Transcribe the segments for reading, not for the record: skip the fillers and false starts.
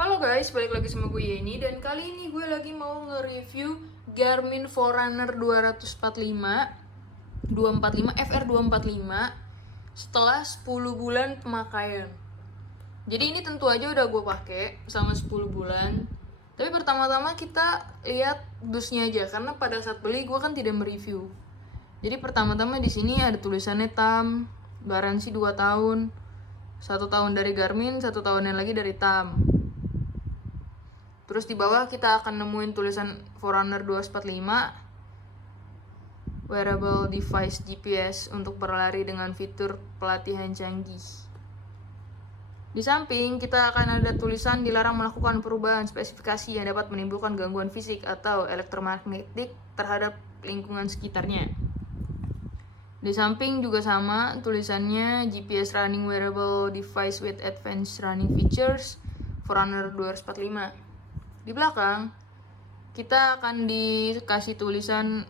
Halo guys, balik lagi sama gue Yeni. Dan kali ini gue lagi mau nge-review Garmin Forerunner 245 FR245 setelah 10 bulan pemakaian. Jadi ini tentu aja udah gue pakai selama 10 bulan. Tapi pertama-tama kita lihat dusnya aja, karena pada saat beli gue kan tidak mereview. Jadi pertama-tama di sini ada tulisannya TAM, garansi 2 tahun. 1 tahun dari Garmin, 1 tahunan lagi dari TAM. Terus di bawah kita akan nemuin tulisan Forerunner 245 wearable device GPS untuk berlari dengan fitur pelatihan canggih. Di samping kita akan ada tulisan dilarang melakukan perubahan spesifikasi yang dapat menimbulkan gangguan fisik atau elektromagnetik terhadap lingkungan sekitarnya. Di samping juga sama tulisannya GPS running wearable device with advanced running features Forerunner 245. Di belakang kita akan dikasih tulisan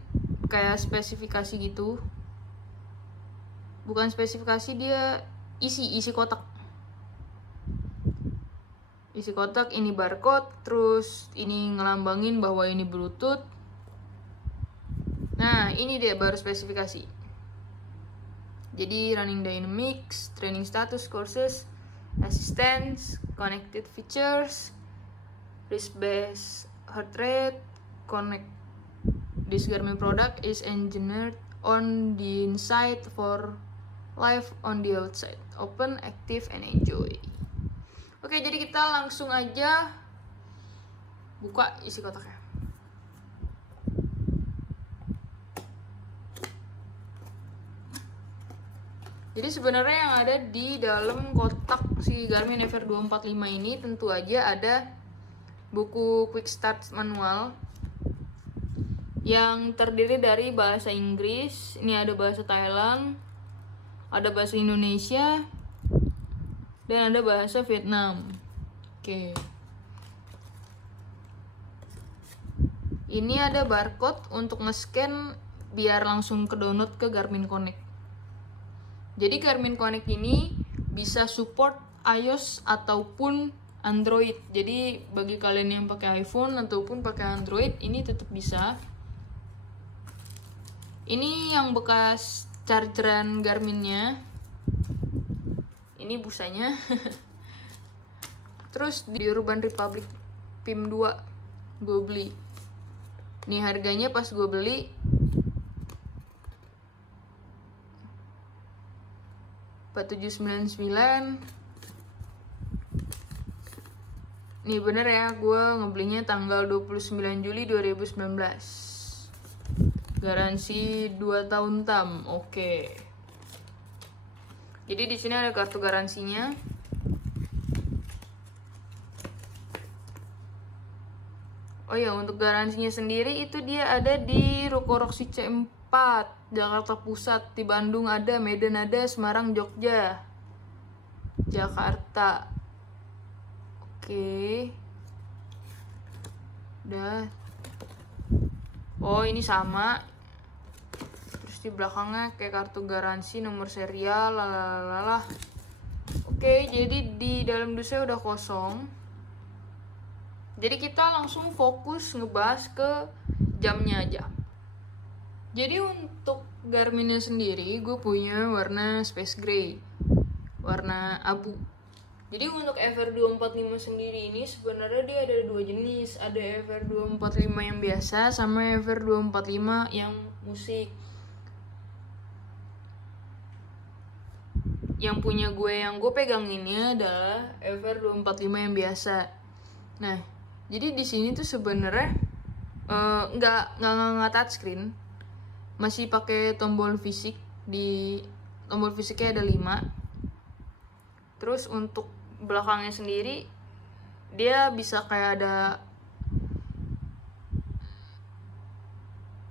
kayak spesifikasi gitu. Bukan spesifikasi, dia isi kotak. Isi kotak ini barcode, terus ini ngelambangin bahwa ini Bluetooth. Nah, ini dia baru spesifikasi. Jadi running dynamics, training status courses, assistance, connected features, wrist-based heart rate, connect. This Garmin product is engineered on the inside for life on the outside. Open, active, and enjoy. Oke, jadi kita langsung aja buka isi kotaknya. Jadi sebenarnya yang ada di dalam kotak si Garmin FR245 ini tentu aja ada buku Quick Start Manual yang terdiri dari bahasa Inggris, ini ada bahasa Thailand, ada bahasa Indonesia, dan ada bahasa Vietnam. Oke. Ini ada barcode untuk nge-scan biar langsung ke download ke Garmin Connect. Jadi Garmin Connect ini bisa support iOS ataupun Android. Jadi bagi kalian yang pakai iPhone ataupun pakai Android, ini tetap bisa. Ini yang bekas chargeran Garminnya. Ini busanya. Terus di Urban Republic PIM 2 gue beli. Nih harganya pas gue beli Rp4799. Nih bener ya, gue ngebelinya tanggal 29 Juli 2019. Garansi 2 tahun TAM. Oke. Jadi di sini ada kartu garansinya. Oh ya, untuk garansinya sendiri itu dia ada di Ruko Roxy C4, Jakarta Pusat. Di Bandung ada, Medan ada, Semarang, Jogja, Jakarta. Oke. Udah. Oh, ini sama. Terus di belakangnya kayak kartu garansi, nomor serial, lalalala. Oke, jadi di dalam dusnya udah kosong. Jadi kita langsung fokus ngebahas ke jamnya aja. Jadi untuk Garminnya sendiri gue punya warna space gray, warna abu. Jadi untuk FR245 sendiri ini sebenarnya dia ada 2 jenis. Ada FR245 yang biasa sama FR245 yang musik. Yang punya gue, yang gue pegang ini adalah FR245 yang biasa. Nah, jadi di sini tuh sebenarnya nggak touchscreen, masih pakai tombol fisik. Di tombol fisiknya ada 5. Terus untuk belakangnya sendiri dia bisa kayak ada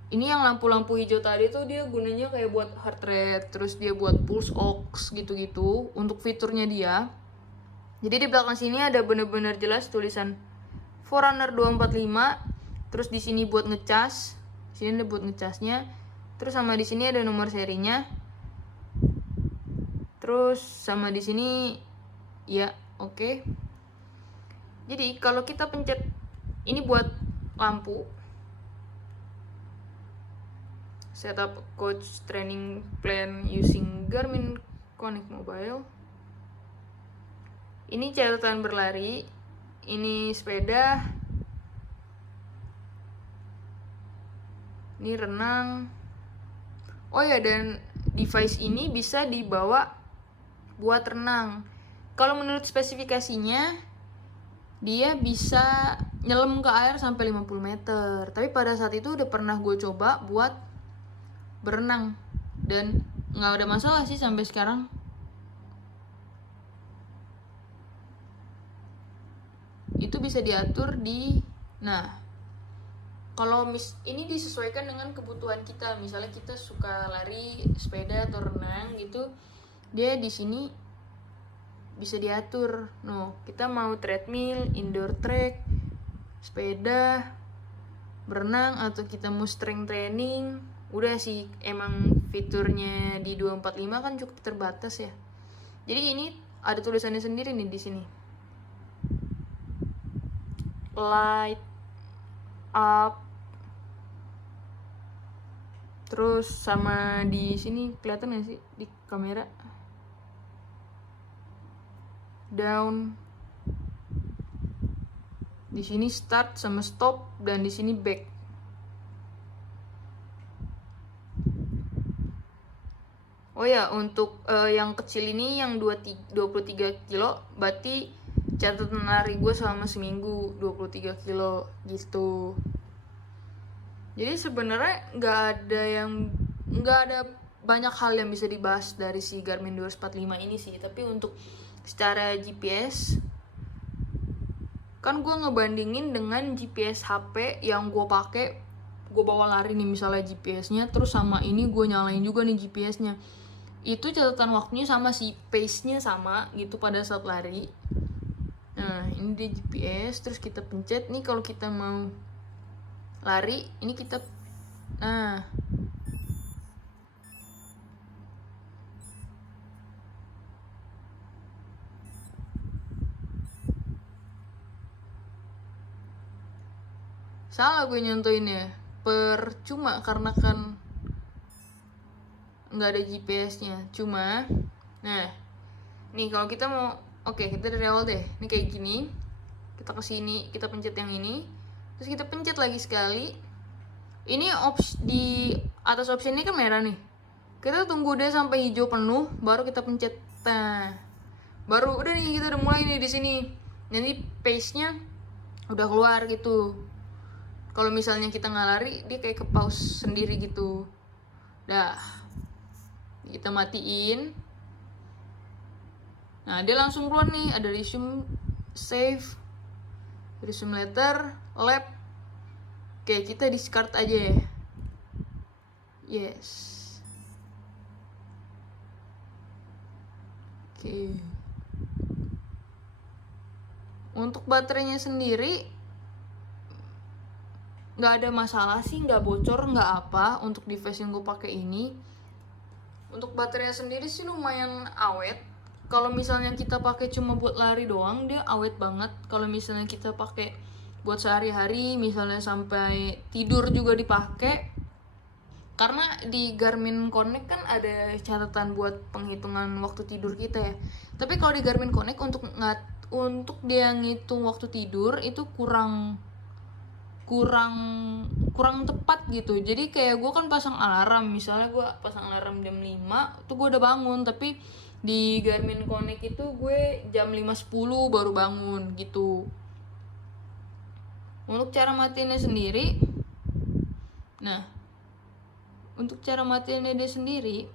ini yang lampu-lampu hijau tadi tuh dia gunanya kayak buat heart rate, terus dia buat pulse ox gitu-gitu untuk fiturnya dia. Jadi di belakang sini ada bener-bener jelas tulisan Forerunner 245, terus di sini buat ngecas, sini ada buat ngecasnya, terus sama di sini ada nomor serinya, terus sama di sini ya oke. Jadi kalau kita pencet ini buat lampu, setup coach training plan using Garmin Connect Mobile. Ini catatan berlari, ini sepeda, ini renang. Oh ya, dan device ini bisa dibawa buat renang. Kalau menurut spesifikasinya, dia bisa nyelam ke air sampai 50 meter. Tapi pada saat itu udah pernah gue coba buat berenang dan nggak ada masalah sih sampai sekarang. Itu bisa diatur di, nah kalau ini disesuaikan dengan kebutuhan kita. Misalnya kita suka lari, sepeda atau renang gitu, dia di sini bisa diatur. Kita mau treadmill, indoor track, sepeda, berenang, atau kita mau strength training. Udah sih, emang fiturnya di 245 kan cukup terbatas ya. Jadi ini ada tulisannya sendiri nih di sini. Light up. Terus sama di sini kelihatan nggak sih di kamera? Down. Di sini start sama stop, dan di sini back. Oh ya, untuk yang kecil ini yang 23 kilo, berarti catatan lari gue selama seminggu 23 kilo gitu. Jadi sebenarnya nggak ada banyak hal yang bisa dibahas dari si Garmin 245 ini sih. Tapi untuk secara GPS, kan gue ngebandingin dengan GPS HP yang gue pakai, gue bawa lari nih misalnya GPS-nya, terus sama ini gue nyalain juga nih GPS-nya. Itu catatan waktunya sama sih, pace-nya sama gitu pada saat lari. Nah, ini dia GPS, terus kita pencet nih kalau kita mau lari, ini kita salah gue nyontoinnya, percuma karena kan nggak ada GPS-nya. Cuma nih kalau kita mau, kita dari awal deh. Ini kayak gini, kita kesini, kita pencet yang ini, terus kita pencet lagi sekali. Ini di atas option ini kan merah nih, kita tunggu deh sampai hijau penuh, baru kita pencet. Baru udah nih, kita udah mulai nih di sini. Nanti pace-nya udah keluar gitu. Kalau misalnya kita nggak lari, dia kayak ke pause sendiri gitu. Dah, kita matiin. Nah, dia langsung keluar nih, ada resume, save, resume letter, lab. Oke, kita discard aja ya. Yes. Oke. Untuk baterainya sendiri nggak ada masalah sih, nggak bocor, nggak apa untuk device yang gue pakai ini. Untuk baterainya sendiri sih lumayan awet. Kalau misalnya kita pakai cuma buat lari doang, dia awet banget. Kalau misalnya kita pakai buat sehari-hari, misalnya sampai tidur juga dipakai. Karena di Garmin Connect kan ada catatan buat penghitungan waktu tidur kita ya. Tapi kalau di Garmin Connect untuk dia ngitung waktu tidur itu kurang tepat gitu. Jadi kayak gue kan pasang alarm, misalnya gue pasang alarm jam 5 tuh gue udah bangun, tapi di Garmin Connect itu gue jam 5.10 baru bangun gitu. Untuk cara matiinnya sendiri, dia sendiri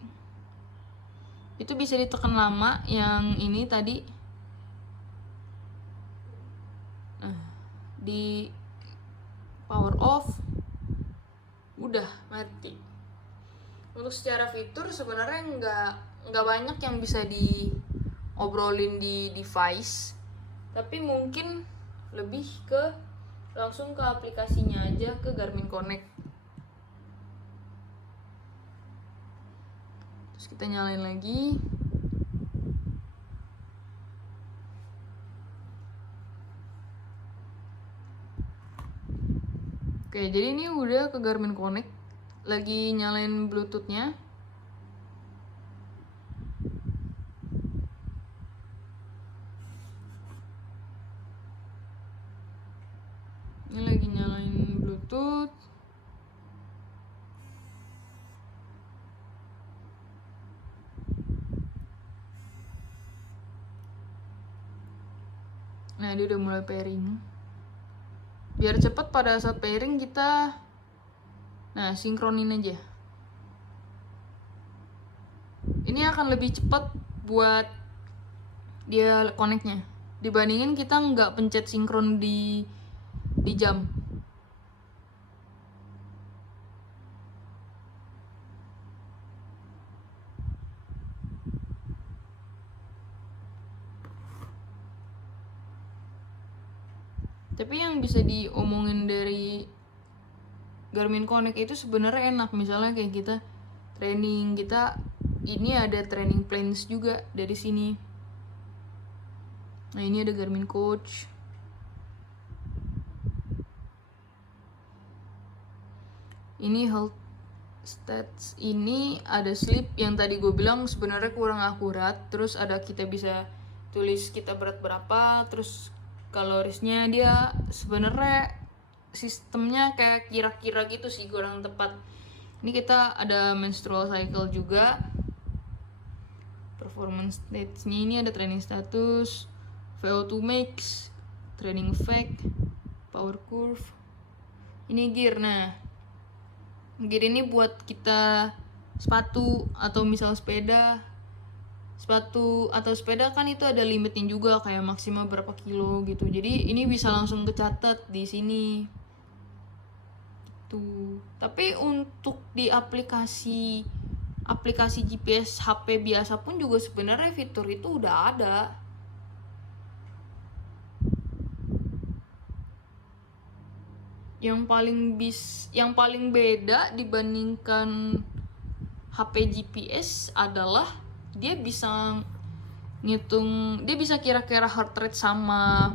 itu bisa ditekan lama, yang ini tadi di power off, udah mati. Untuk secara fitur sebenarnya nggak banyak yang bisa diobrolin di device, tapi mungkin lebih ke langsung ke aplikasinya aja, ke Garmin Connect. Terus kita nyalain lagi. Oke, jadi ini udah ke Garmin Connect. Lagi nyalain Bluetooth-nya. Ini lagi nyalain Bluetooth. Nah, dia udah mulai pairing. Biar cepat pada saat pairing kita sinkronin aja. Ini akan lebih cepat buat dia connect-nya dibandingin kita nggak pencet sinkron di jam. Tapi yang bisa diomongin dari Garmin Connect itu sebenarnya enak. Misalnya kayak kita training, kita ini ada training plans juga dari sini. Nah, ini ada Garmin Coach. Ini health stats, ini ada sleep yang tadi gue bilang sebenarnya kurang akurat. Terus ada kita bisa tulis kita berat berapa, terus kalorisnya dia sebenarnya sistemnya kayak kira-kira gitu sih, kurang tepat. Ini kita ada menstrual cycle juga, performance stats-nya ini ada training status, VO2 max, training effect, power curve. Ini gear. Nah, gear ini buat kita sepatu atau misal sepeda. Sepatu atau sepeda kan itu ada limitnya juga, kayak maksimal berapa kilo gitu. Jadi ini bisa langsung kecatat di sini. Tuh. Tapi untuk di aplikasi GPS HP biasa pun juga sebenarnya fitur itu udah ada. Yang paling beda dibandingkan HP GPS adalah dia bisa ngitung, dia bisa kira-kira heart rate sama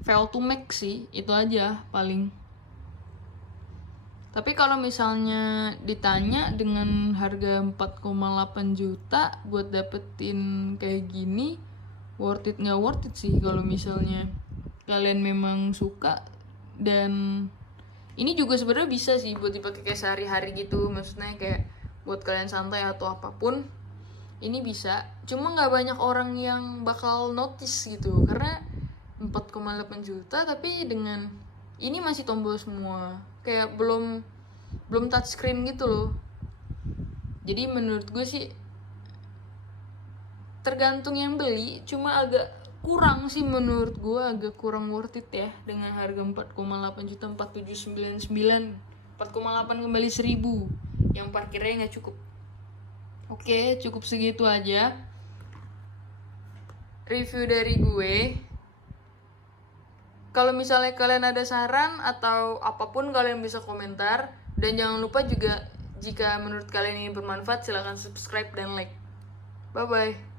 VO2 max sih, itu aja paling. Tapi kalau misalnya ditanya dengan harga 4,8 juta buat dapetin kayak gini, worth it nggak worth it sih kalau misalnya kalian memang suka. Dan ini juga sebenarnya bisa sih buat dipakai kayak sehari-hari gitu, maksudnya kayak buat kalian santai atau apapun. Ini bisa, cuma nggak banyak orang yang bakal notice gitu, karena 4,8 juta tapi dengan ini masih tombol semua, kayak belum touchscreen gitu loh. Jadi menurut gue sih tergantung yang beli, cuma agak kurang sih menurut gue, agak kurang worth it ya dengan harga 4,8 juta, 4799, 4,8 kembali 1000, yang parkirnya nggak cukup. Oke, cukup segitu aja review dari gue. Kalau misalnya kalian ada saran atau apapun, kalian bisa komentar. Dan jangan lupa juga, jika menurut kalian ini bermanfaat, silahkan subscribe dan like. Bye-bye.